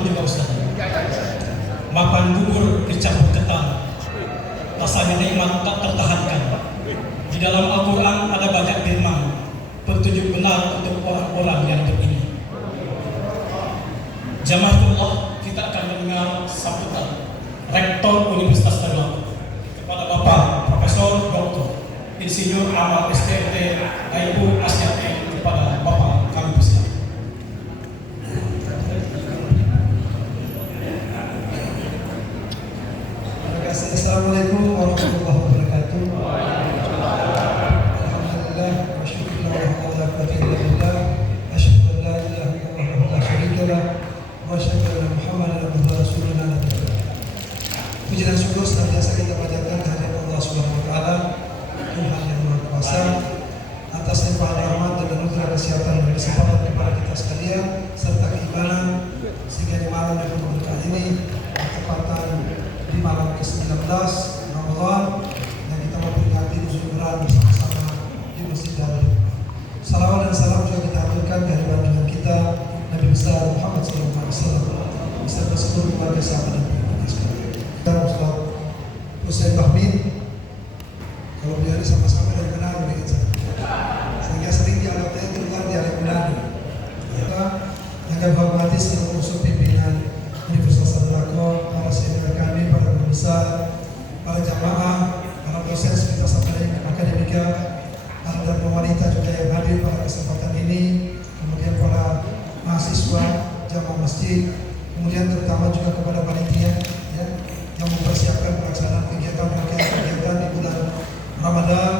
Al-Quran juga Ustaz. Makan bubur dicampur ketan, rasanya nikmat tak tertahankan. Di dalam Al-Quran ada banyak firman petunjuk benar untuk orang-orang yang beriman. Jamaahullah, kita akan mendengar sambutan Rektor Universitas Ternate kepada Bapak Profesor Dr. Insinyur Ahmad STMT Ibu Asyati, kepada Bapak kami persilakan. Assalamualaikum warahmatullahi wabarakatuh. Alhamdulillah wa syukurlah wa la quwwata illa billah. Asyhadu an la ilaha illallah wa la syarika lah wa asyhadu anna Muhammadan abduhu wa rasuluh. Puji dan syukur senantiasa kita panjatkan kehadirat Allah Subhanahu wa taala, Tuhan yang Maha Kuasa, atas limpahan rahmat dan anugerah kesehatan dan kesempatan kepada kita sekalian serta keimanan, sehingga di malam yang berkah ini bertepatan di malam ke-19 Ramadan yang kita memperingati nuzul Quran bersama-sama di Masjid Darul Hikmah. Salawat dan salam juga kita aturkan kehadiran junjungan kita Nabi besar Muhammad SAW beserta seluruh keluarga sahabat dan pengikutnya sekalian. Dan Ustaz Husain Bahmin, kalau beliau ini sama-sama dari Manado dengan saya, sehingga sering dialognya keluar dialek Manado. Kita yang kami hormati seluruh unsur pimpinan Universitas Ternate, para senior kami, para guru besar, para jamaah, para dosen sekitar akademika, dan wanita juga yang hadir pada kesempatan ini, kemudian para mahasiswa, jamaah masjid, kemudian terutama juga kepada panitia ya, yang mempersiapkan pelaksanaan kegiatan di bulan Ramadan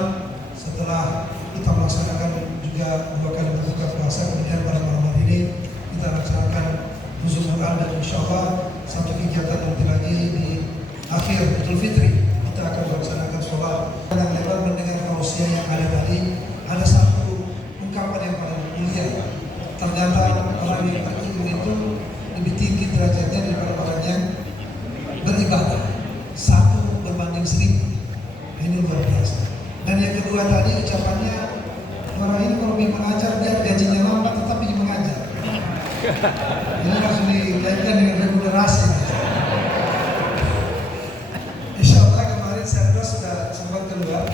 setelah kita melaksanakan juga 2 kali berbuka puasa, kemudian pada malam hari ini kita laksanakan nuzul Quran, dan insya Allah satu kegiatan nanti lagi di akhir Idul Fitri kita akan melaksanakan sholat. Yang lebar mendengar tausiah yang ada tadi, ada satu ungkapan yang paling mulia. Ternyata orang yang berilmu itu lebih tinggi derajatnya daripada orang yang beribadah. 1 berbanding 1000. Ini luar biasa. Dan yang kedua tadi ucapannya, orang ini kalau ingin mengajar biar gajinya lambat tetap ingin mengajar. Ini harus dikaitkan dengan remunerasi. Insya Allah kemarin saya sudah sempat keluar.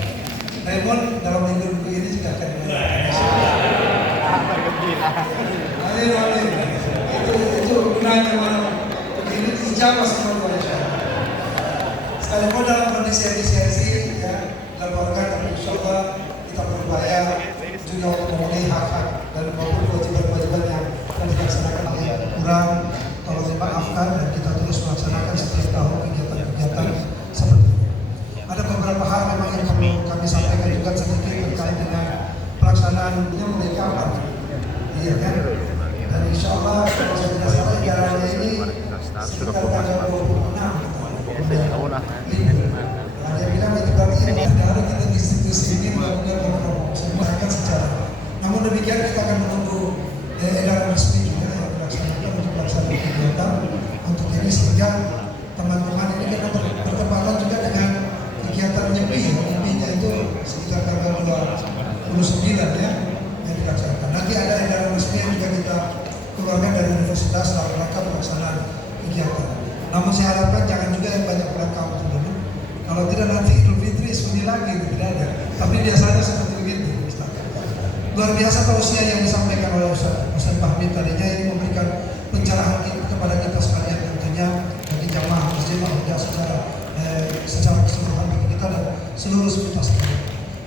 Raymond dalam minggu ini juga akan dilakukan. Amin. Itu gunanya mana? Ini dijawab sama Tuhan. Sekalipun dalam kondisi efisiensi ya laporkan, tapi insya Allah kita berupaya juga untuk memenuhi hak-hak dan maupun kewajiban-kewajiban yang dilaksanakan kurang, tolong dimaafkan, dan kita terus melaksanakan setiap tahun kegiatan-kegiatan seperti ini. Ada beberapa hal memang yang kami sampaikan juga sedikit terkait dengan pelaksanaannya mulai kapan, iya kan? Dan insya Allah kalau saya tidak salah edarannya ini sekitar tanggal 26. Ada yang bilang itu berarti harus kita institusi ini melakukan pemerintahan secara. Namun demikian kita akan menunggu edaran resmi juga yang dilaksanakan untuk pelaksanaan kegiatan untuk ini, sehingga teman-teman ini kita bertepatan juga dengan kegiatan nyepinya itu sekitar tanggal 29 ya yang dilaksanakan. Nanti ada edaran resmi yang juga kita keluarkan dari universitas dalam rangka pelaksanaan kegiatan. Namun saya harapkan jangan juga yang banyak pulang kampung dulu. Kalau tidak nanti Idul Fitri sunyi lagi tidak ada. Tapi biasanya seperti begitu. Luar biasa tausiah yang disampaikan oleh Ustaz Bahmin tadinya, ini memberikan pencerahan kepada kita sekalian, tentunya bagi jamaah masjid secara keseluruhan bagi kita dan seluruh sepintas.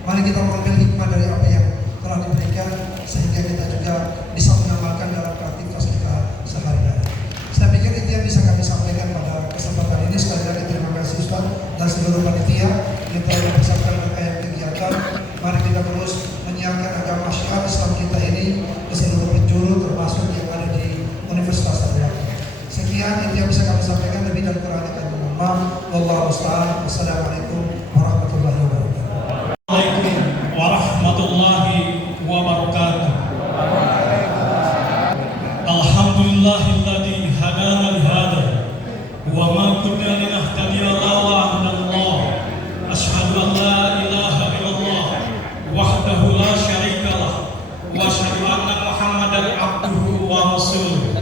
Mari kita mengambil hikmah dari apa yang telah diberikan sehingga kita juga bisa mengamalkan dalam aktivitas kita sehari-hari. Saya pikir itu yang bisa kami sampaikan pada kesempatan ini. Sekali lagi terima kasih Ustaz dan seluruh panitia yang telah mempersiapkan rangkaian kegiatan. Mari kita terus menyiarkan agama syiar Islam kita ini ke seluruh penjuru, termasuk yang ada di Universitas Ternate. Sekian itu yang bisa kami sampaikan, lebih dan kurangnya kami mohon maaf. Wallahu a'lam. Wassalamualaikum warahmatullahi wabarakatuh. Waalaikumsalam warahmatullahi wabarakatuh. Alhamdulillahilladzi hadana li hada wa ma kunna linahtadiya laula an Allah. Asyhadu an la ilaha illallah wahdahu la syarika lah wa asyhadu anna Muhammadan abduhu wa rasuluh.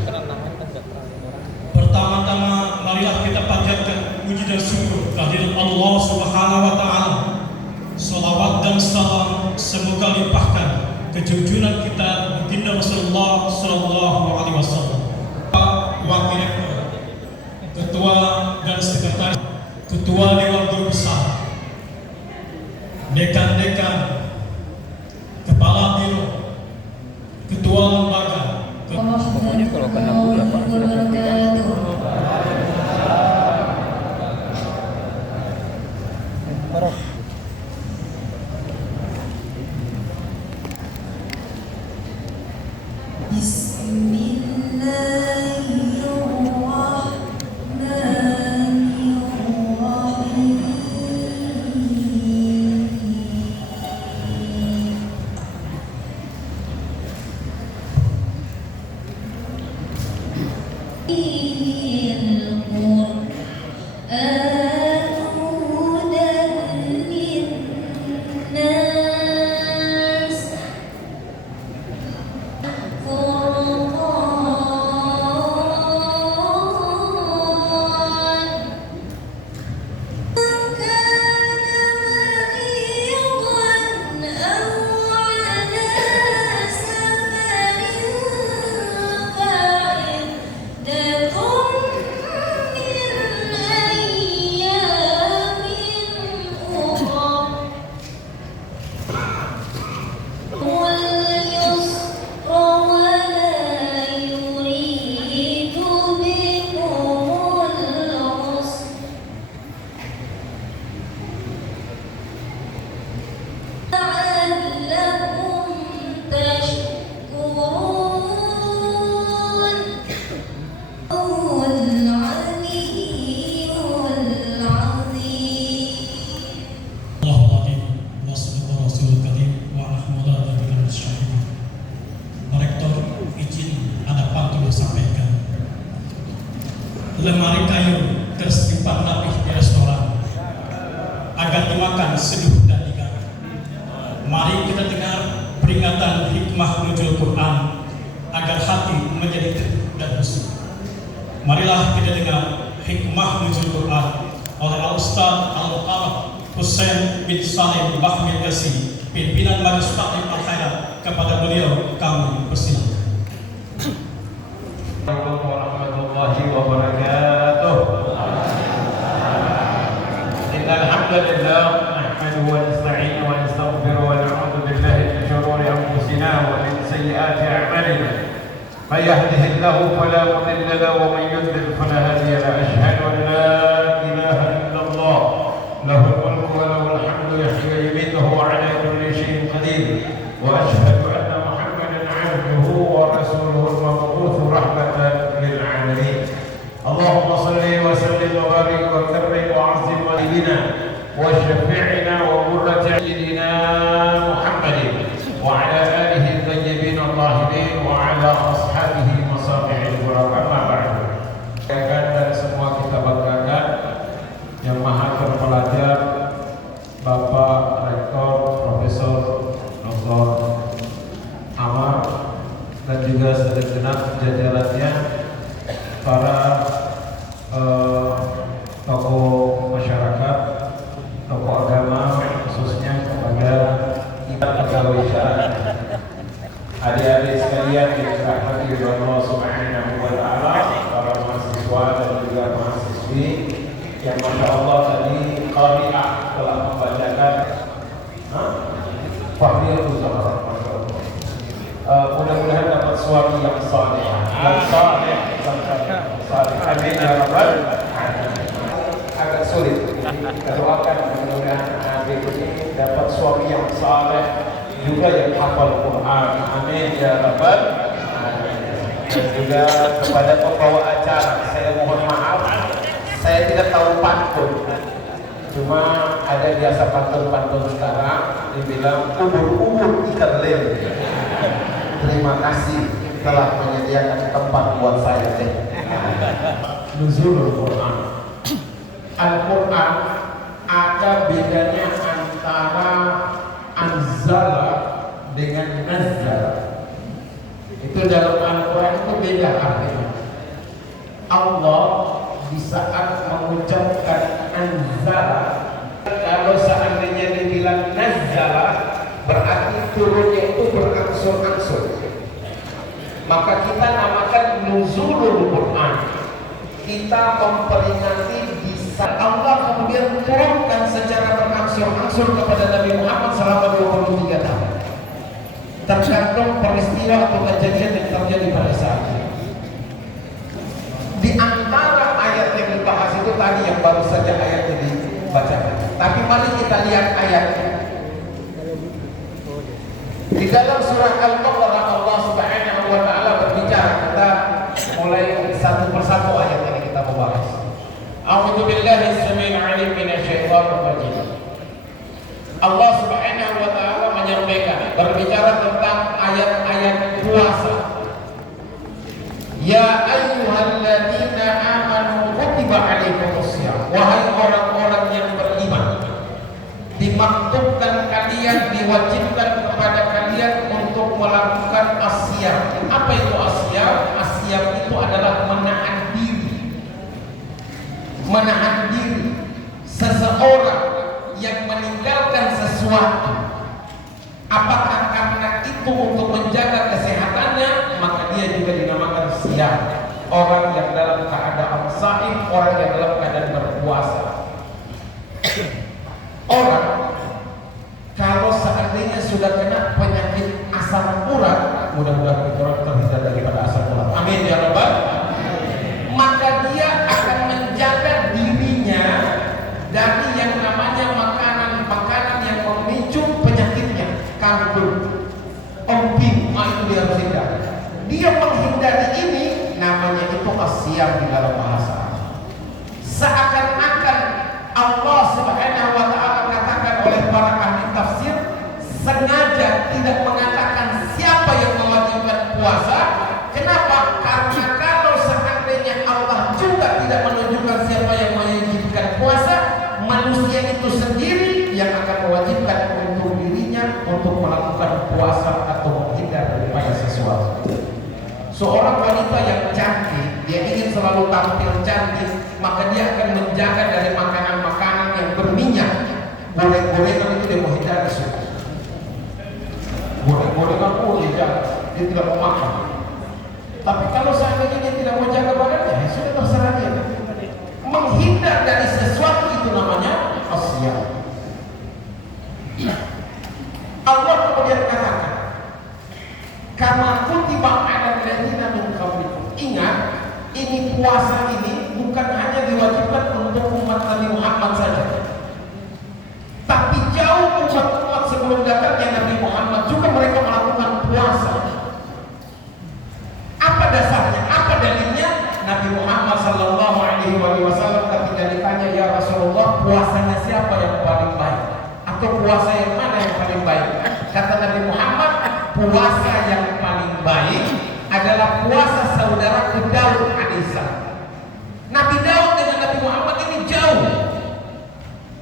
melimpahkan kejujuran kita baginda Rasulullah Sallallahu Alaihi Wasallam. Pak Wakil Rektor, Ketua dan Sekretaris, Ketua Dewan Guru Besar, Dekan-dekan, Kepala Biro, Ketua Lembaga, Pokoknya kalau kena gula Pak sudah suntikan. lemari kayu tersimpan rapih di restoran agar dimakan seduh dan digarap. Mari kita dengar peringatan hikmah nuzul Quran agar hati menjadi teduh dan khusyuk. Marilah kita dengar hikmah nuzul Quran oleh Al-Ustaz Al-Muqarrab Husain bin Salim Bahmid Gasi, pimpinan Majelis Taklim Al-Khairat. Kepada beliau kami persilakan. Assalamualaikum warahmatullahi wabarakatuh. Innal hamdalillah nahmaduhu wa nasta'inuhu wa nastaghfiruhu wa na'udzu billahi min shururi anfusina wa min sayyiati a'malina. May yahdihillahu fala mudilla lahu wa may yudlil fala hadiya lahu. Asyhadu an la ilaha illallah lahul mulku wa lahul hamdu yuhyi wa yumiitu wa 'ala kulli shay'in qadir. Wa asyhadu anna Muhammadan 'abduhu wa rasuluhu al-mab'uts rahmatan lil 'alamin. Allahumma shalli wa sallim wa barik wa karrim wa 'azzim walidina wa syafi'ina wa qurrati a'yunina Muhammadin wa 'ala alihi thayyibin at-tahirin wa 'ala ashabihi masabi'il ghurab. Amma ba'du. Dan semua kita banggakan yang maha terpelajar Bapak Rektor Profesor Dr. Amar dan juga segenap jajarannya, para tokoh masyarakat, tokoh agama, khususnya kepada pegawai syariah, adik-adik sekalian yang dirahmati oleh Allah Subhanahu wa Ta'ala, para mahasiswa dan juga mahasiswi yang masya Allah tadi qari'ah telah membacakan Fahriyatul Zahra. Mudah-mudahan dapat suami yang saleh, yang saleh, amin ya rabbal alamin. Agak sulit, kita doakan mudah-mudahan adik ini dapat suami yang saleh, juga yang hafal Quran, amin ya rabbal alamin. Dan juga kepada pembawa acara, saya mohon maaf, saya tidak tahu pantun, cuma ada biasa pantun-pantun sekarang dibilang umur-umur ikan lele. Terima kasih telah menyediakan tempat buat saya deh. Nuzulul Quran. Al-Quran ada bedanya antara anzala dengan nazzala. Itu dalam Al-Quran itu beda artinya. Allah di saat mengucapkan anzala, kalau seandainya dibilang nazzala, berarti turunnya itu berangsur-angsur. Maka kita namakan nuzulul Quran. Kita memperingati bisa Allah kemudian turunkan secara berangsur-angsur kepada Nabi Muhammad selama 23 tahun. Tergantung peristiwa atau kejadian yang terjadi pada saat itu. Di antara ayat yang dibahas itu tadi yang baru saja ayat yang dibacakan. Tapi mari kita lihat ayatnya. Di dalam surah Al-Baqarah Allah Subhanahu wa taala berbicara, kita mulai satu persatu ayat yang kita membahas. A'udzu billahi as-sami'il 'alim minasyaitonir rajim. Allah Subhanahu wa taala menyampaikan berbicara tentang ayat-ayat puasa. Ya ayyuhalladzina amanu kutiba 'alaikumusiyam. Wahai orang-orang yang beriman, dimaktubkan kalian, diwajibkan kepada kalian untuk melakukan asyam. Apa itu asyam? Asyam itu adalah menahan diri. Menahan diri. Seseorang yang meninggalkan sesuatu, apakah karena itu untuk menjaga kesehatannya, maka dia juga dinamakan siam. Orang yang dalam keadaan shaim, orang yang dalam keadaan berpuasa. Orang kalau seandainya sudah kena penyakit asam urat, mudah-mudahan kita terhindar daripada asam urat. Amin ya rabbal. Maka dia akan menjaga dirinya dari yang namanya makanan-makanan yang memicu penyakitnya, kanker, omping, itu dia harus hindari. Dia menghindari ini, namanya itu asyam di dalam bahasa. Seakan-akan Allah Subhanahu wa taala katakan oleh para ahli tafsir, sengaja tidak mengatakan siapa yang mewajibkan puasa. Kenapa? Karena kalau seandainya Allah juga tidak menunjukkan siapa yang mewajibkan puasa, manusia itu sendiri yang akan mewajibkan untuk dirinya untuk melakukan puasa atau menghindar daripada sesuatu. Seorang wanita yang cantik, dia ingin selalu tampil cantik, maka dia akan menjaga dari makanan-makanan yang berminyak. Goreng-gorengan itu dia mau hindari. Goreng-gorengan dia tidak mau makan. Tapi kalau seandainya dia tidak mau jaga badannya, ya sudah terserah dia. Menghindar dari sesuatu itu namanya asyam. Allah kemudian katakan, karena kutiba 'alal ladzina min qablikum. Ingat, ini puasa ini bukan hanya diwajibkan untuk umat Nabi Muhammad saja, tapi jauh umat-umat sebelum datangnya Nabi Muhammad juga mereka melakukan puasa. Apa dasarnya? Apa dalilnya? Nabi Muhammad sallallahu alaihi wasallam ketika ditanya, ya Rasulullah, puasanya siapa yang paling baik? Atau puasa yang mana yang paling baik? Kata Nabi Muhammad, puasa yang paling baik adalah puasa saudaraku Daud alaihissalam. Nabi Daud dengan Nabi Muhammad ini jauh.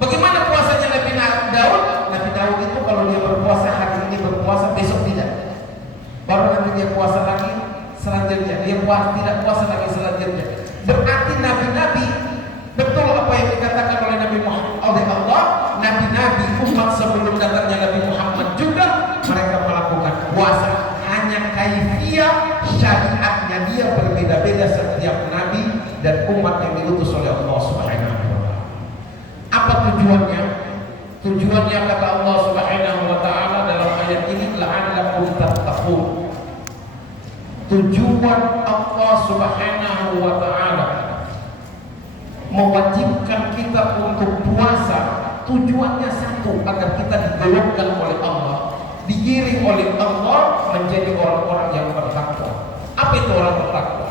Bagaimana puasanya Nabi Daud? Nabi Daud itu kalau dia berpuasa hari ini berpuasa, besok tidak. Baru nanti dia puasa lagi, selanjutnya dia tidak puasa lagi selanjutnya. Berarti nabi-nabi, betul apa yang dikatakan oleh Nabi Muhammad oleh Allah, nabi-nabi umat sebelum datangnya Nabi Muhammad juga mereka melakukan puasa. Hanya kaifiyah syariatnya dia berbeda-beda setiap nabi dan umat yang diutus oleh Allah Subhanahu wa taala. Apa tujuannya? Tujuannya kata Allah Subhanahu wa taala dalam ayat ini, la'allakum tattaqun. Tujuan Allah Subhanahu wa taala mewajibkan kita untuk puasa, tujuannya satu, agar kita digolongkan oleh Allah, digiring oleh Allah menjadi orang-orang yang bertakwa. Apa itu orang bertakwa?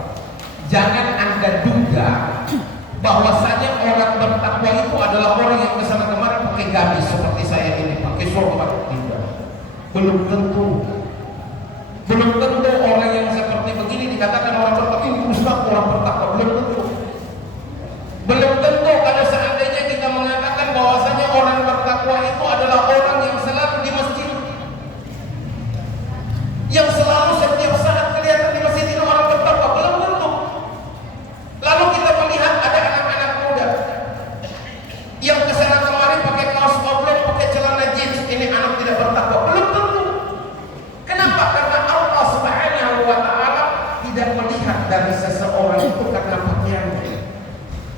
Jangan Anda duga bahwasanya orang bertakwa itu adalah orang yang kesana kemari pakai gamis seperti saya ini, pakai sorban. Tidak. Belum tentu. Belum tentu orang yang seperti begini dikatakan orang bertakwa. Ini ustaz orang bertakwa. Belum tentu. Belum tentu kalau seandainya kita mengatakan bahwasanya orang bertakwa itu adalah orang yang selalu di masjid, yang selalu setiap saat kelihatan di masjid itu orang bertakwa. Belum tentu. Lalu kita melihat ada anak-anak muda yang kesana kemari pakai kaos oblong, pakai celana jeans, ini anak tidak bertakwa. Belum tentu.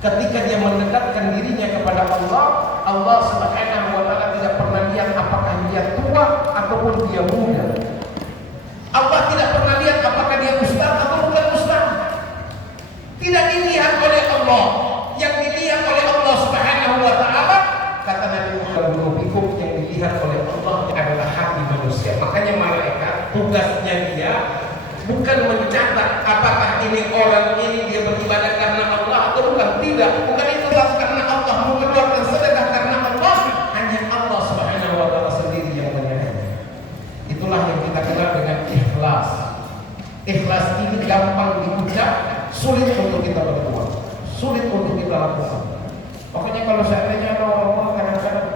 Ketika dia mendekatkan dirinya kepada Allah, Allah Subhanahu wa taala tidak pernah lihat apakah dia tua ataupun dia muda. Allah tidak pernah lihat apakah dia ustaz atau bukan ustaz. Tidak dilihat oleh Allah. Yang dilihat oleh Allah Subhanahu wa taala, kata Nabi Muhammad, yang dilihat oleh Allah adalah hati manusia. Makanya malaikat tugasnya dia bukan mencatat apakah ini orang ini dia beribadah karena Allah atau bukan. Tidak, bukan itu karena Allah, mengeluarkan sedekah karena Allah. Hanya Allah Subhanahu wa taala sendiri yang menyadari. Itulah yang kita kenal dengan ikhlas. Ikhlas ini gampang diucap, sulit untuk kita berbuat, sulit untuk kita lakukan. Makanya kalau seandainya ada orang-orang kadang-kadang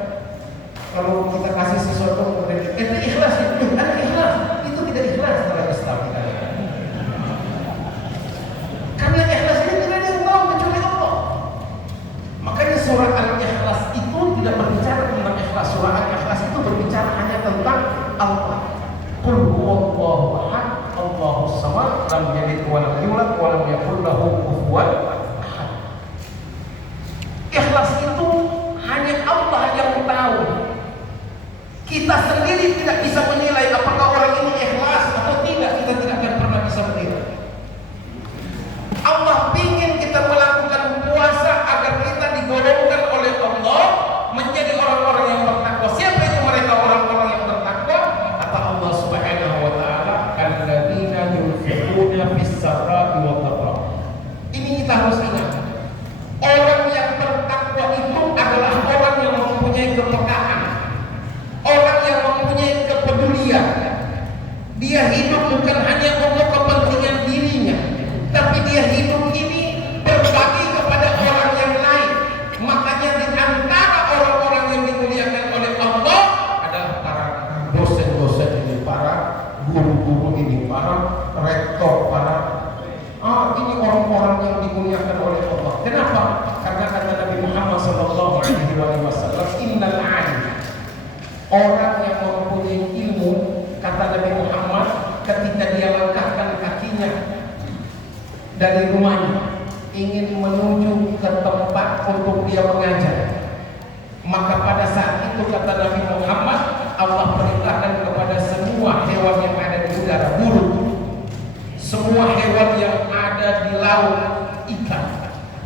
kalau kita kasih sesuatu kepada dia, itu ikhlas, itu ada ikhlas, itu tidak ikhlas dalam Islam kita. Karena ikhlas ini tidak ada yang tahu kecuali Allah. Makanya surah Al-Ikhlas itu tidak berbicara tentang ikhlas. Surah Al-Ikhlas itu berbicara hanya tentang Allah. Qul huwallahu ahad, Allahus samad, lam yalid wa lam yulad wa lam yakul lahu kufuwan ahad. Ikhlas itu hanya Allah yang tahu. Kita sendiri tidak bisa menilai apakah orang ini ikhlas atau tidak. Kita tidak akan pernah bisa menilai. Allah ingin kita melakukan puasa agar kita digolongkan oleh Allah menjadi orang-orang yang bertakwa. Siapa itu mereka orang-orang yang bertakwa? Kata Allah Subhanahu wa taala, alladzina yunfiquna fis-sarra'i wad-dharra. Ini kita harus ingat. Orang yang bertakwa itu adalah orang yang mempunyai kepekaan, orang yang mempunyai kepedulian. Dia hidup bukan hanya untuk kepentingan dirinya, tapi dia hidup ini berbagi kepada orang yang lain. Makanya di antara orang-orang yang dimuliakan oleh Allah adalah para dosen-dosen ini, para guru-guru ini, para rektor, ini orang-orang yang dimuliakan oleh Allah. Kenapa? Karena kata Nabi Muhammad SAW, innal alim, orang yang mempunyai ilmu, kata Nabi Muhammad, ketika dia langkahkan kakinya dari rumahnya ingin menuju ke tempat untuk dia mengajar, maka pada saat itu kata Nabi Muhammad, Allah perintahkan kepada semua hewan yang ada di udara, burung, semua hewan yang ada di laut, ikan,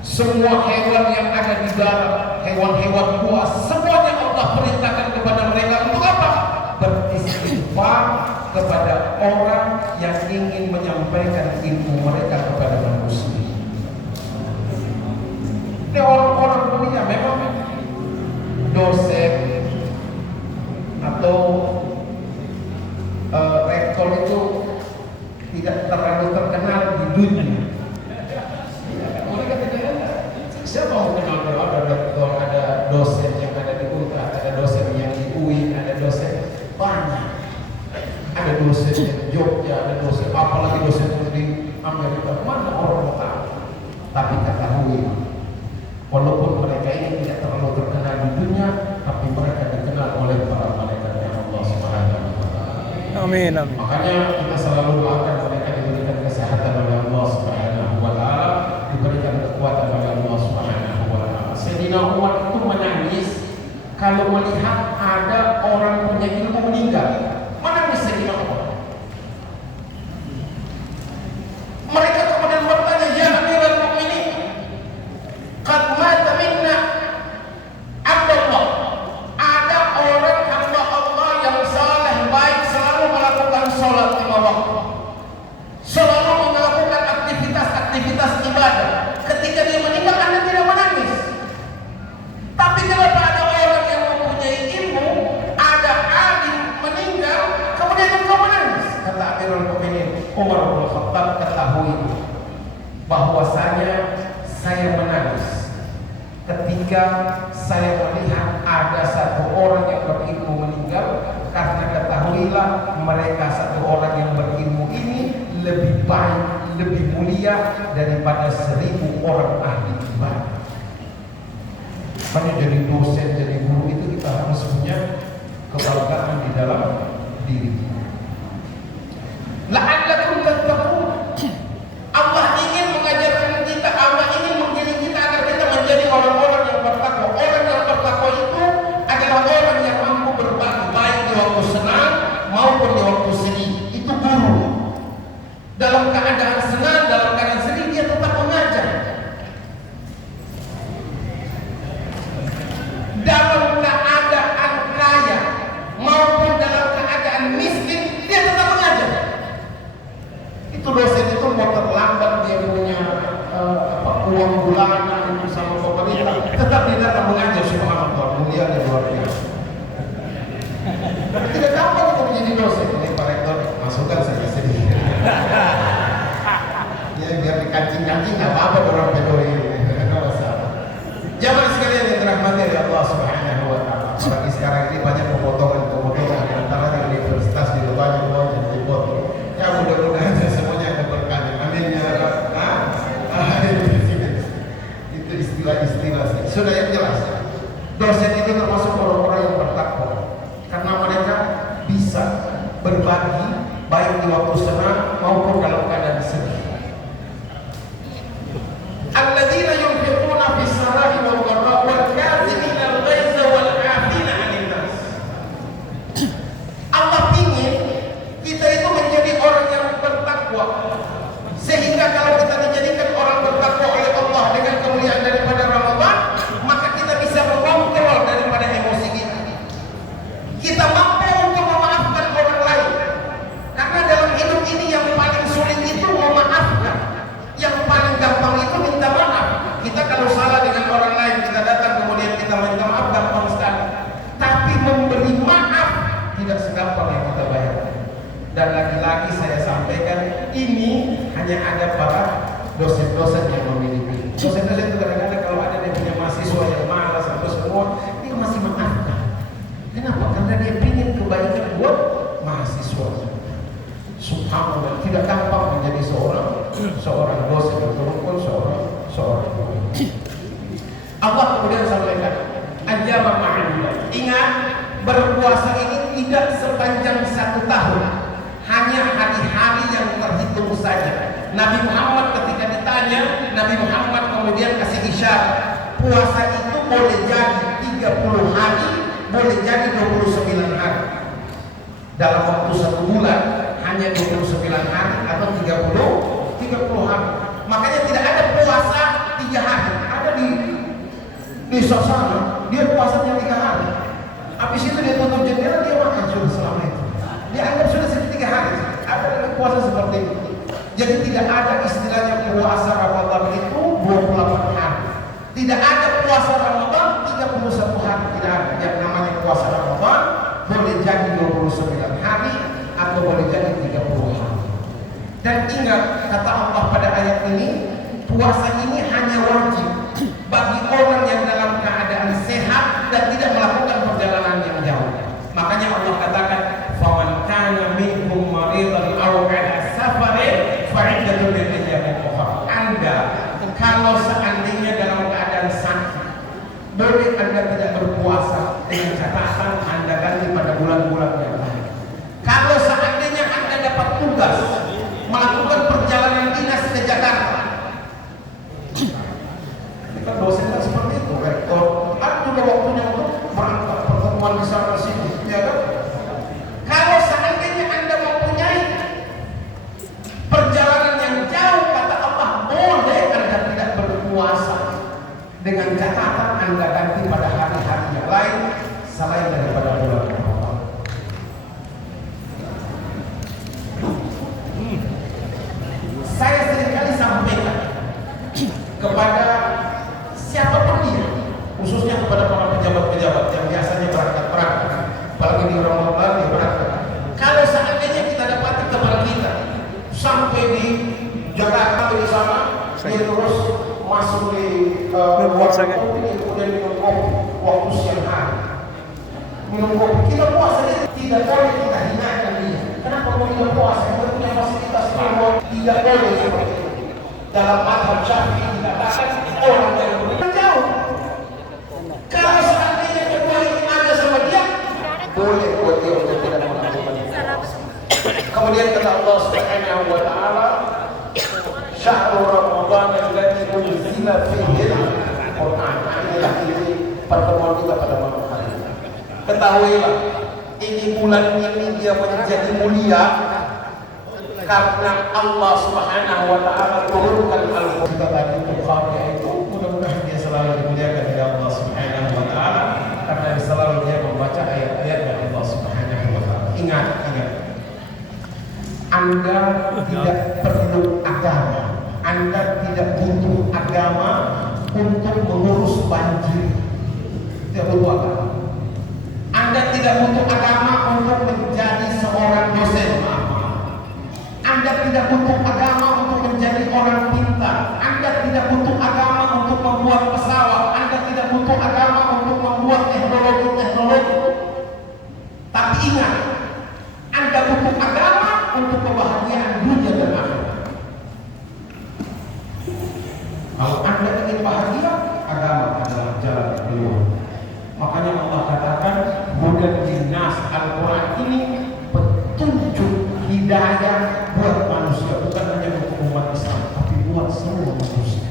semua hewan yang ada di darat, hewan-hewan buas, semuanya Allah perintahkan kepada mereka untuk apa? Beristighfar kepada orang yang ingin menyampaikan ilmu mereka kepada manusia. Ini orang-orang dunia memang dosen atau rektor itu tidak terlalu terkenal di dunia. Mereka tidak, siapa mau kenal kalau ada rektor, ada dosen yang ada di UNTAD, ada dosen yang di UI, ada dosen banyak. Ada dosen di Jogja, ada dosen, apalagi dosen di Amerika, mana orang mau tahu. Tapi ketahui, walaupun mereka ini tidak terlalu terkenal di dunia, tapi mereka dikenal oleh para malaikat Allah Subhanahu wa taala. Amin, amin. Makanya kita selalu doakan mereka diberikan kesehatan oleh Allah Subhanahu wa taala, diberikan kekuatan oleh Allah Subhanahu wa taala. Sayyidina Umar itu menangis kalau melihat ada orang punya ilmu meninggal. Menangis Sayyidina Umar. Mereka kemudian bertanya, ya Amirul Mukminin, qad mata minna Abdullah. Ada orang hamba Allah yang saleh, baik, selalu melakukan sholat 5 waktu, selalu melakukan aktivitas ibadah. Ketika dia meninggal, Anda tidak menangis. Tapi kenapa ada orang yang mempunyai ilmu, ada alim meninggal, kemudian engkau menangis? Kata Amirul Mukminin Umar bin Khattab, ketahui bahwasanya saya menangis ketika saya melihat ada satu orang yang berilmu meninggal, karena ketahuilah mereka satu orang yang berilmu ini lebih baik, lebih mulia daripada 1000 orang ahli ibadah. Makanya jadi dosen, jadi guru itu kita harus punya kebanggaan di dalam diri kita. La'allakum tattaqun. Allah ingin mengajarkan kita, Allah ingin mendidik kita agar kita baik di waktu senang maupun dalam keadaan sedih. Alladzina yunfiquna fis sarai wal dharra wal kadhimina al-ghaiza wal 'afina 'anil nas. Allah ingin kita itu menjadi orang yang bertakwa, sehingga kalau kita dijadikan orang bertakwa oleh Allah dengan kemuliaan daripada Ramadan, maka kita bisa mengontrol daripada emosi kita. Kita mampu untuk memaafkan orang lain, karena dalam hidup ini yang paling sulit itu memaafkan, yang paling gampang itu minta maaf. Kita kalau salah dengan orang lain, kita datang kemudian kita minta maaf, gampang sekali. Tapi memberi maaf tidak segampang yang kita bayangkan. Dan lagi-lagi saya sampaikan, ini hanya ada para dosen-dosen yang memiliki. Dosen-dosen itu kadang-kadang kalau ada yang punya mahasiswa yang malas atau semua, dia masih memaafkan. Kenapa? Karena dia ingin kebaikan buat mahasiswa. Subhanallah, tidak gampang menjadi seorang dosen ataupun seorang guru. Allah kemudian sampaikan, ajaba ma'adulah. Ingat, berpuasa ini tidak sepanjang 1 tahun, hanya hari-hari yang terhitung saja. Nabi Muhammad ketika ditanya, Nabi Muhammad kemudian kasih isyarat, puasa itu boleh jadi 30 hari, boleh jadi 29 hari. Dalam waktu 1 bulan hanya 29 hari atau 30 hari. Makanya tidak ada puasa 3 hari. Ada di Sosana, dia puasanya 3 hari. Habis itu dia tutup jendela, dia makan sudah selama itu. Dia anggap sudah 3 hari. Ada lagi puasa seperti itu. Jadi tidak ada istilahnya puasa Ramadan itu 28 hari. Tidak ada puasa Ramadan 31 hari. Tidak ada. Yang namanya puasa Ramadan boleh jadi 29 hari atau boleh jadi 30 hari. Dan ingat kata Allah pada ayat ini, puasa ini hanya wajib bagi orang yang dalam keadaan sehat dan tidak melakukan perjalanan yang jauh. Makanya Allah katakan, faman kana minkum maridan aw ala safarin fa iddatun min ayyamin ukhra. Anda kalau seandainya dalam keadaan sakit, boleh Anda tidak berpuasa, dengan catatan Anda ganti pada bulan-bulan yang lain. Kalau seandainya Anda dapat tugas melakukan perjalanan dinas ke Jakarta, kan dosen kan seperti itu, rektor ada waktunya untuk berangkat pertemuan di sana sini, ya kan? Kalau seandainya Anda mempunyai perjalanan yang jauh, kata Allah, boleh Anda tidak berpuasa, dengan catatan Anda ganti pada hari-hari yang lain selain daripada bulan Ramadan. Saya seringkali sampaikan kepada siapapun dia, khususnya kepada para pejabat-pejabat yang biasanya berangkat, apalagi di Ramadan dia berangkat. Kalau seandainya kita dapat teman kita sampai di Jakarta di sana, dia terus masuk di kemudian minum kopi waktu siang hari, minum kopi, kita puasa, tidak boleh kita hinakan dia. Kenapa mau kita puasa? Kita punya fasilitas semua, tidak boleh seperti itu. Dalam mazhab Syafi'i dikatakan orang yang jauh, kalau seandainya kedua ini ada sama dia, boleh buat dia untuk tidak melakukan. Kemudian kata Allah Subhanahu wa taala, syahrul Ramadan alladzi unzila fihi al-Qur'an. Inilah ini pertemuan kita pada malam hari ini. Ketahuilah, ini bulan ini dia menjadi mulia karena Allah Subhanahu wa taala turunkan Al-Qur'an untuk kami itu. Mudah-mudahan dia selalu dimuliakan oleh Allah Subhanahu wa taala karena selalu dia membaca ayat-ayat dari Allah Subhanahu wa taala. Ingat, Anda tidak perlu agama. Anda tidak butuh agama untuk mengurus banjir. Tidak butuh agama. Anda tidak butuh agama untuk menjadi seorang dosen. Anda tidak butuh agama untuk menjadi orang pintar. Anda tidak butuh agama untuk membuat pesawat. Anda tidak butuh agama untuk membuat teknologi-teknologi. Tapi ingat, Anda butuh agama untuk kebahagiaan dunia dan akhirat. Kalau Anda ingin bahagia, agama adalah jalan keluar. Makanya Allah katakan, hudan linnas, Al-Quran ini petunjuk hidayah hidayah buat manusia, bukan hanya untuk umat Islam, tapi buat semua manusia.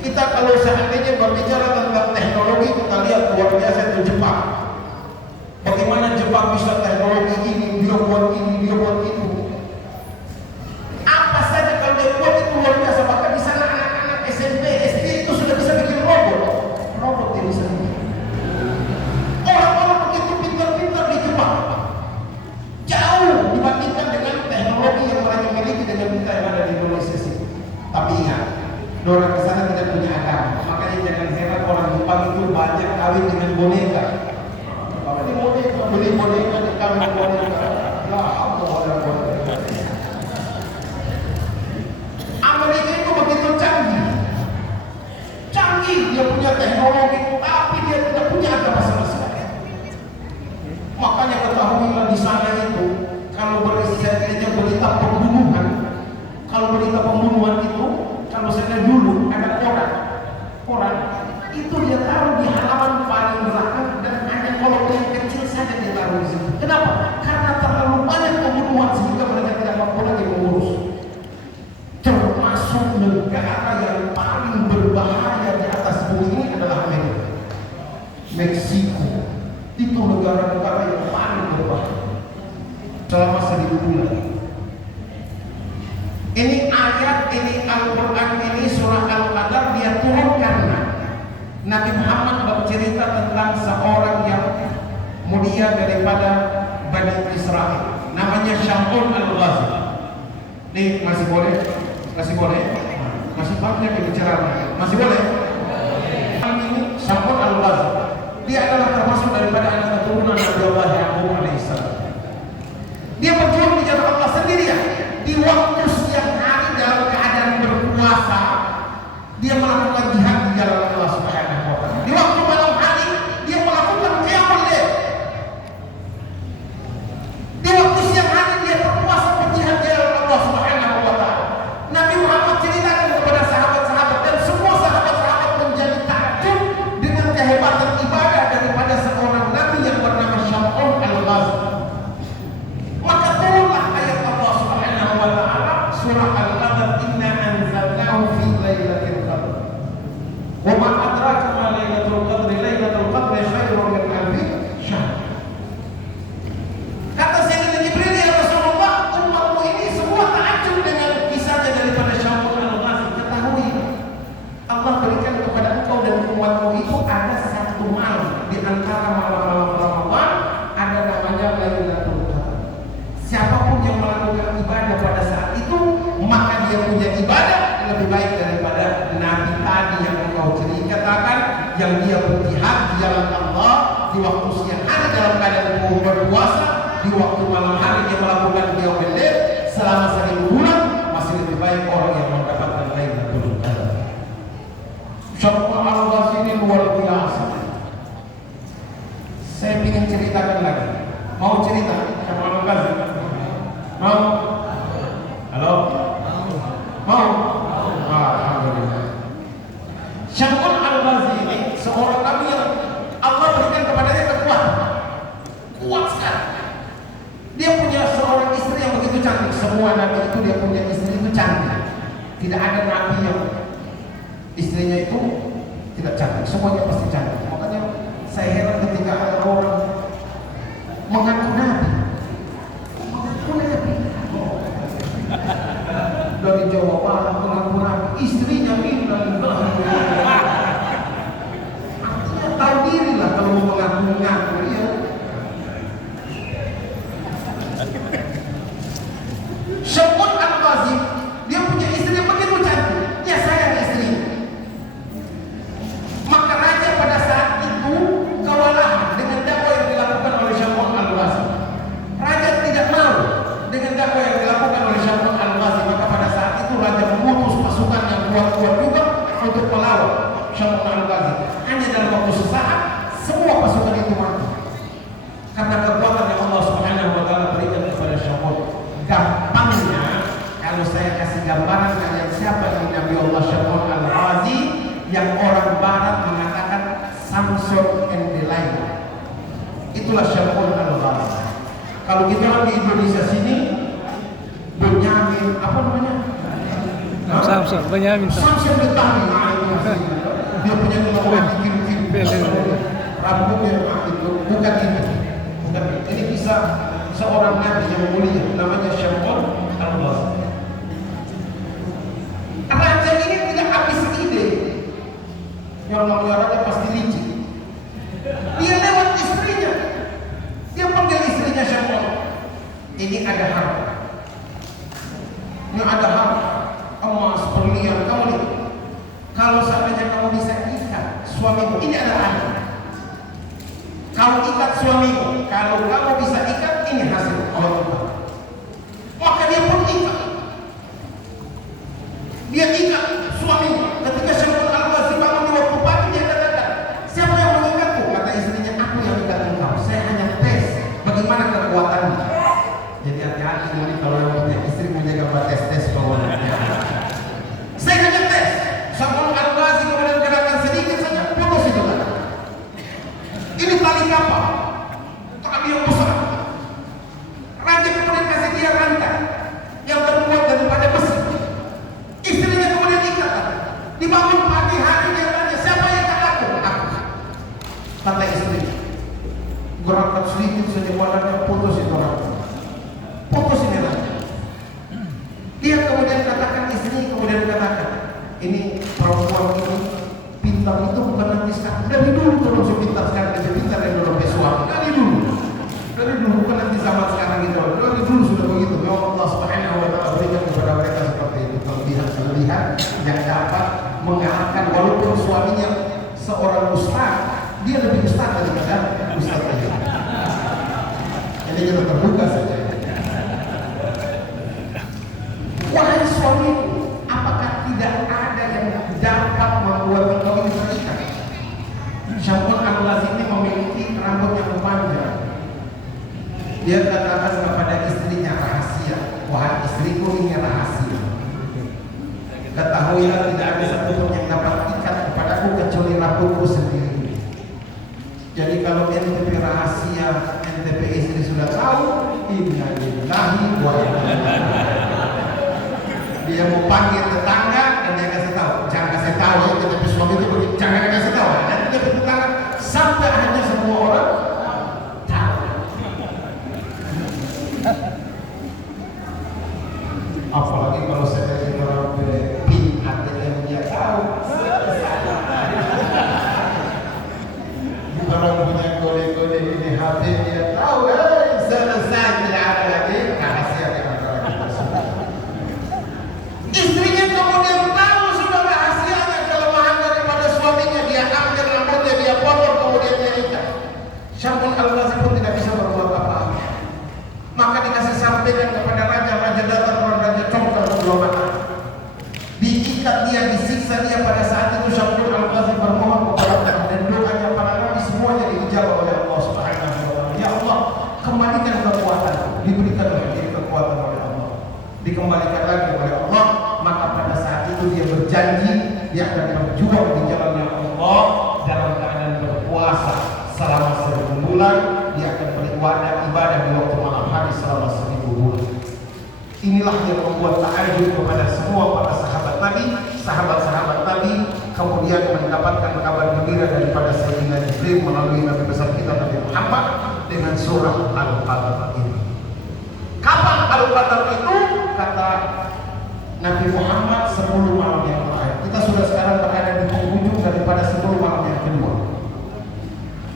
Kita kalau seandainya berbicara tentang teknologi, kita lihat luar biasa itu Jepang. Bagaimana Jepang bisa teknologi ini, dia buat ini, dia buat itu. Apa saja kalau dia buat itu luar biasa. Bahkan di sana anak-anak SMP, SD itu sudah bisa bikin robot. Robot dia bisa bikin. Orang-orang begitu pintar-pintar di Jepang. Jauh dibandingkan dengan teknologi yang mereka miliki dengan kita yang ada di Indonesia sih. Tapi ingat, orang ke sana tidak punya agama. Makanya jangan heran orang Jepang itu banyak kawin dengan boneka. Kawin dengan boneka, beli boneka, dikawin dengan boneka. Ya Allah, boneka. Amerika itu begitu canggih. Canggih, dia punya teknologi, tapi dia tidak punya agama sama sekali. Makanya ketahuilah di sana itu, kalau berisinya berita pembunuhan, kalau berita pembunuhan itu, kalau saya dulu ada koran itu dia taruh di halaman paling belakang dan hanya kolom yang kecil saja dia taruh di situ. Kenapa? Karena terlalu banyak pembunuhan sehingga mereka tidak mampu lagi mengurus. Termasuk negara yang paling berbahaya di atas bumi ini adalah Amerika, Meksiko. Itu negara-negara yang paling berbahaya selama 1000 bulan. Ini ayat, ini Al-Quran, ini surah Al-Qadar dia turunkan. Nabi Muhammad bercerita tentang seorang yang mulia daripada Bani Israel, namanya Syam'un Al-Ghazi. Nih masih boleh? Masih boleh? Masih banyak yang bicara, masih boleh? Ini Syam'un Al-Ghazi. Dia adalah termasuk daripada anak keturunan Nabi Allah Yaqub alaihissalam. Dia berjuang di jalan Allah sendirian. Di waktu siang hari dalam keadaan berpuasa, dia melakukan jihad di jalan Allah Subhanahu wa taala. Di waktu malam hari, dia melakukan qiyamul lail. Di waktu siang hari, dia berpuasa berjihad di jalan Allah Subhanahu wa taala. Nabi Muhammad ceritakan kepada sahabat-sahabat dan semua sahabat-sahabat menjadi takjub dengan kehebatan ibadah daripada seorang nabi yang bernama Syam'un Al-Ghazi. Maka turunlah ayat Allah Subhanahu wa taala surah Al-Qadar, inna anzalnahu fi lailatul qadr. Wa ma adraka ma lailatul qadr, lailatul qadr khairun min alfi syahr. Kata Sayyidina Jibril, ya Rasulullah, umatmu ini semua takjub dengan kisahnya daripada Syam'un Al-Ghazi. Ketahui, Allah berikan kepada engkau dan umatmu itu ada satu malam di antara malam-malam Ramadan, ada namanya Lailatul Qadar. Siapapun yang melakukan ibadah pada saat itu, maka dia punya ibadah lebih baik daripada Nabi tadi yang engkau ceritakan, yang dia berjihad di jalan Allah di waktu siang hari dalam keadaan berpuasa, di waktu malam hari dia melakukan qiyamul lail selama 1000 bulan, masih lebih baik orang yang mendapatkan Lailatul Qadar. Syam'un Al-Ghazi ini luar biasa. Saya ingin ceritakan lagi. Mau cerita Syam'un Al-Ghazi? Mau? Halo? Mau? Alhamdulillah. Syam'un Al-Ghazi ini seorang nabi yang Allah berikan kepadanya kekuatan. Kuat sekali. Dia punya seorang istri yang begitu cantik. Semua nabi itu dia punya istri itu cantik. Tidak ada nabi yang istrinya itu tidak cantik. Semuanya pasti cantik. Makanya saya heran ketika ada orang mengaku nabi. Dari Jawa Barat mengaku nabi, istrinya bilang artinya tahu diri lah kalau mau mengaku-ngaku ya. Syam'un Al-Ghazi dia punya istri yang begitu cantik, dia sayang istri. Maka raja pada saat itu kewalahan dengan dakwah yang dilakukan oleh Syam'un Al-Ghazi. Raja tidak mau dengan dakwah yang dilakukan oleh Syam'un Al-Ghazi. Maka pada saat itu raja mengutus pasukan yang kuat-kuat juga untuk melawan Syam'un Al-Ghazi. Hanya dalam waktu sesaat semua pasukan itu mati karena kekuatan yang Allah Subhanahu wa taala berikan kepada Syam'un. Gampangnya kalau saya kasih gambaran kalian siapa ini Nabi Allah Syam'un Al-Ghazi yang orang barat mengatakan Samson and Delilah. Itulah Syam'un Al-Ghazi. Kalau kita di Indonesia sini apa namanya? Samson, Benyamin. Samson Betani. Dia punya kemampuan kirim-kirim rambutnya itu bukan ini. Bukan ini bisa seorang nabi yang mulia namanya Syamul Al-Ghazali. Raja ini tidak habis ide. Yang namanya raja pasti licik. Dia lewat istrinya. Dia panggil istrinya Syamul. Ini ada harta. Ini ada harta. Emas, berlian, kamu lihat. Kalau seandainya kamu bisa ikat suamimu, ini adalah anak. Kau ikat suamimu, kalau kamu bisa ikat, ini hasil Allah. Maka dia pun ikat. Dia ikat suaminya. Ketika Syamul Al-Ghazali bangun di waktu pagi, dia katakan, siapa yang mengikatku? Kata istrinya, aku yang ikat engkau. Saya hanya tes bagaimana kekuatanmu. Jadi hati-hati ini kalau yang punya istri menjaga tes bawahnya. Saya hanya tes. Syamul Al-Ghazali kemudian gerakan sedikit saja putus itu kan. Ini tali kapal. Tali yang besar. Raja kemudian kasih dia rantai yang terbuat daripada besi. Istrinya kemudian ikat. Dibangun pagi hari dia tanya, siapa yang ikat aku? Aku. Kata istri. Gerakan sedikit saja wadahnya putus itu rantai. Putus ini rantai. Dia kemudian katakan, istrinya kemudian katakan, ini perempuan ini pintar itu bukan nanti sekarang. Dari dulu kalau saya pintar sekarang, dia pintar dari dulu suami. Dari dulu bukan nanti zaman sekarang gitu. Dari dulu sudah begitu. Ya Allah Subhanahu wa taala berikan kepada mereka seperti itu kelebihan yang dapat mengalahkan walaupun suaminya seorang ustaz, dia lebih ustaz daripada ustaz aja. Jadi kita terbuka saja. Wahai suamiku, apakah tidak ada yang dapat membuat engkau ini terikat? Syamul Al-Ghazali ini memiliki rambut yang panjang. Dia katakan kepada istrinya rahasia. Wahai istriku, ini rahasia. Ketahuilah tidak ada satupun yang dapat ikat kepadaku kecuali rambutku sendiri. Jadi kalau NTP rahasia, NTP istri sudah tahu, inna lillahi wa inna ilaihi raji'un. Dia mau panggil tetangga dan dia kasih tahu, jangan kasih tahu ya, tetapi suami itu begitu, jangan kasih tahu. Nanti dia bertetangga sampai akhirnya semua orang tahu. Apalagi kalau saya dari orang PIN ATM dia tahu. Orang punya kode-kode ini HP dia tahu, selesai tidak ada lagi rahasia yang antara kita semua. Istrinya kemudian tahu sudah rahasianya, kelemahan daripada suaminya, dia ambil rambutnya, dia potong, kemudian dia ikat. Syamul Al-Ghazali pun tidak bisa berbuat apa-apa. Maka dikasih sampaikan kepada raja, raja datang, raja congkak kedua mata. Diikat dia, disiksa dia. Pada saat itu Syamul Al-Ghazali bermohon kepada Allah dan doanya para nabi semuanya diijabah oleh Allah Subhanahu wa taala. Ya Allah, kembalikan kekuatan, diberikanlah dia kekuatan oleh Allah, dikembalikan lagi oleh Allah. Maka pada saat itu dia berjanji dia akan berjuang di jalannya Allah dalam keadaan berpuasa selama 1000 bulan. Dia akan beribadah di waktu malam hari selama 1000 bulan. Inilah yang membuat ta'ajub kepada semua para sahabat Nabi, sahabat-sahabat Nabi, kemudian mendapatkan kabar gembira daripada Sayyidina Jibril melalui Nabi besar kita Nabi Muhammad dengan surah Al-Qadr ini. Kapan Al-Qadr itu? Kata Nabi Muhammad 10 malam yang terakhir. Kita sudah sekarang berada di penghujung daripada 10 malam yang kedua.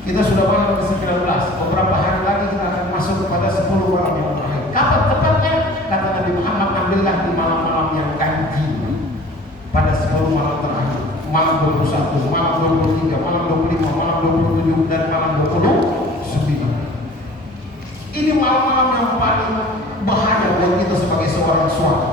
Kita sudah malam ke-19. Beberapa hari lagi kita akan masuk kepada 10 malam yang terakhir. Kapan tepatnya? Kata Nabi Muhammad, ambillah di malam-malam yang ganjil pada 10 malam terakhir. Malam 21, malam 23, malam 25, malam 27 dan malam 29. Ini malam-malam yang paling bahaya buat kita sebagai seorang suami.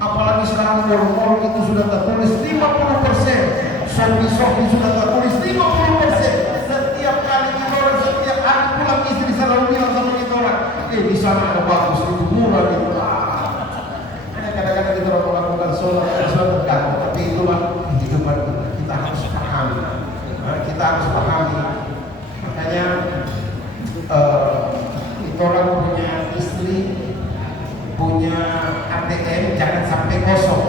Apalagi sekarang mall-mall itu sudah tertulis 50%, Shopee sudah tertulis 50%. Setiap kali kita orang, setiap hari pulang istri selalu bilang sama kita orang, di sana ada bagus, itu murah gitu. Kadang-kadang kita orang melakukan sholat tergantung, tapi itulah kehidupan kita. Kita harus pahami. Kita harus pahami. Makanya kita orang punya istri, punya punya ATM jangan sampai kosong.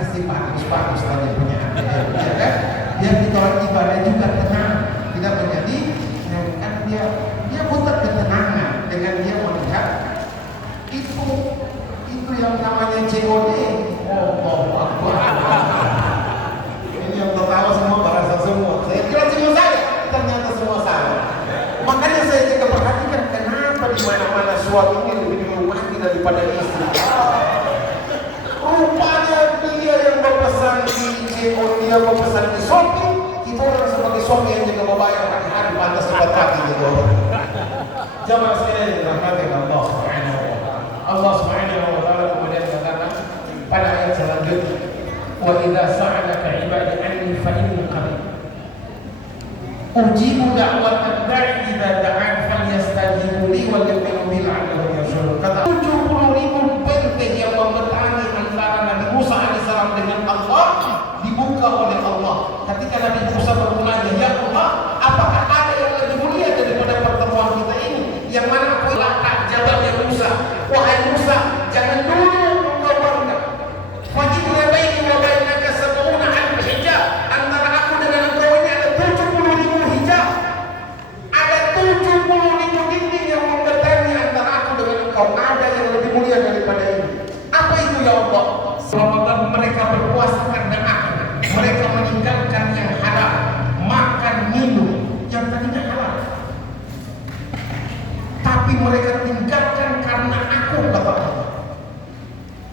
Kasih bagus tadi punya ATM, ya kan? Biar kita orang ibadah juga tenang, tidak menjadi kan dia butuh ketenangan dengan dia melihat itu yang namanya COD. Oh, ini yang tertawa semua bahasa semua. Saya kira cuma saya, ternyata semua salah. Makanya saya juga perhatikan kenapa di mana-mana suami ini lebih dihormati daripada istri. Rupanya dia yang berpesan di COD, dia berpesan di Shopee. Kita orang sebagai suami yang juga membayar hari-hari pantas dapat hati gitu. Jamaah sekalian yang dirahmati Allah Subhanahu wa taala. Allah Subhanahu wa taala kemudian mengatakan pada ayat selanjutnya, "Wa idza sa'alaka 'ibadi 'anni fa inni qarib. Ujibu da'watad da'i idza da'an falyastajibu li wal yu'minu bi la'allahum yarshudun." Kata 70.000 benteng yang membentangi antara Nabi Musa alaihissalam dengan Allah dibuka oleh Allah. Ketika Nabi Musa bertanya, "Ya Allah, apakah ada yang lebih mulia daripada pertemuan kita ini? Yang mana aku letak jawabannya Musa? Wahai Musa, jangan dulu engkau bangga. Wajibna baini wa bainaka sab'una alf hijab. Antara aku dengan engkau ini ada 70.000 hijab. Ada 70.000 dinding yang membentangi antara aku dengan engkau. Ada yang lebih mulia daripada ini. Apa itu ya Allah? Ramadan mereka berpuasa karena aku. Mereka meninggalkan yang halal, makan minum yang tadinya halal. Tapi mereka tinggalkan karena aku, kata Allah.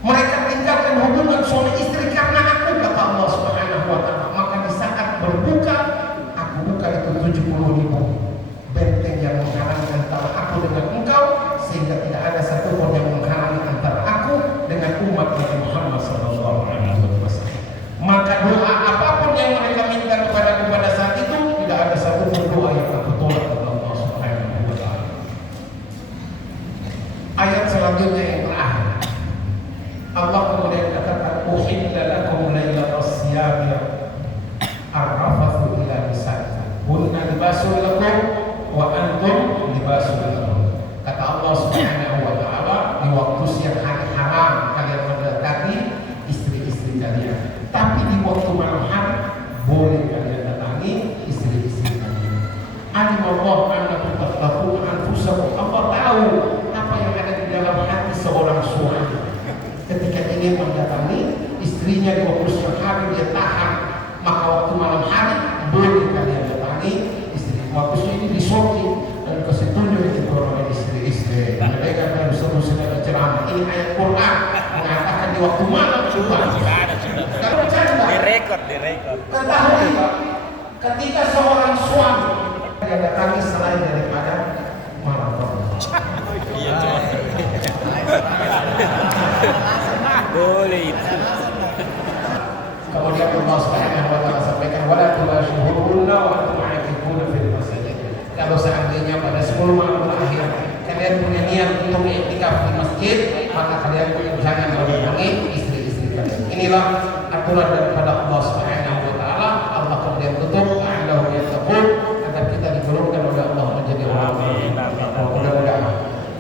Mereka tinggalkan hubungan suami istri karena aku, kata Allah Subhanahu wa taala. Maka di saat berbuka, aku buka itu 70.000 benteng yang menghalangi antara aku dengan engkau, sehingga tidak ada satupun yang menghalangi antara aku dengan umat Nabi Muhammad sallallahu alaihi wasallam. Maka doa apapun yang mereka minta kepadaku pada saat itu, tidak ada satupun doa yang aku tolak kepada Allah Subhanahu wa taala. Ayat selanjutnya yang terakhir, Allah kemudian katakan, "Uhilla lakum lailatas siyam ar-rafathu ila nisaikum hunna libasun lakum wa antum libasun lahum." Kata Allah Subhanahu wa taala, di waktu siang hari haram kalian mendekati istri-istri kalian, tapi di waktu malam hari boleh kalian datangi istri-istri kalian. Alimallahu annakum takhafuna anfusakum. Allah tahu apa yang ada di dalam hati seorang suami ketika ingin mendatangi istrinya di waktu siang hari dia tahan, maka waktu malam hari boleh kalian datangi istri. Waktu ini disorti dan kasih tunjuk itu oleh istri-istri. Mereka akan bersama-sama ceramah. Ini ayat Quran mengatakan di waktu malam juga. Kalau bercanda, Direkod. ketahui ketika seorang suami dia datangi selain daripada malam Iya, boleh itu. Kemudian Allah Subhanahu wa taala sampaikan, wala tubashiruhunna wa antum aakifuna fil masajid. Kalau seandainya pada 10 malam terakhir kalian punya niat untuk iktikaf di masjid, maka kalian jangan mendatangi istri-istri kalian. Inilah aturan daripada Allah Subhanahu wa taala. Allah kemudian tutup la'allahum yattaqun, agar kita digolongkan oleh Allah menjadi orang-orang. Mudah-mudahan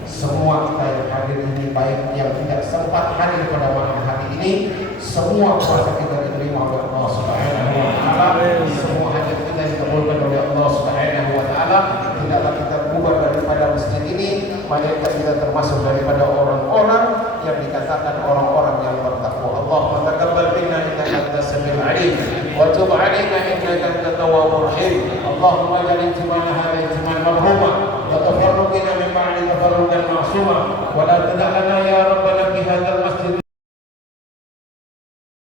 semua kita yang hadir ini, baik yang tidak sempat hadir pada malam hari ini, semua puasa kita diterima oleh Allah Subhanahu wa taala. Semua hajat kita dikabulkan oleh Allah Subhanahu wa taala. Tidaklah kita bubar daripada masjid ini, melainkan kita termasuk daripada orang-orang yang dikatakan orang-orang yang bertakwa. Allahumma taqabbal minna innaka antas samiul alim wa tub 'alaina innaka antat tawwabur rahim. Allahumma ij'al ijtima'ana hadha ijtima'an marhuma wa tafarruqina min ba'di tafarruqan ma'suma wa la tad'alna ya rabbana fi hadzal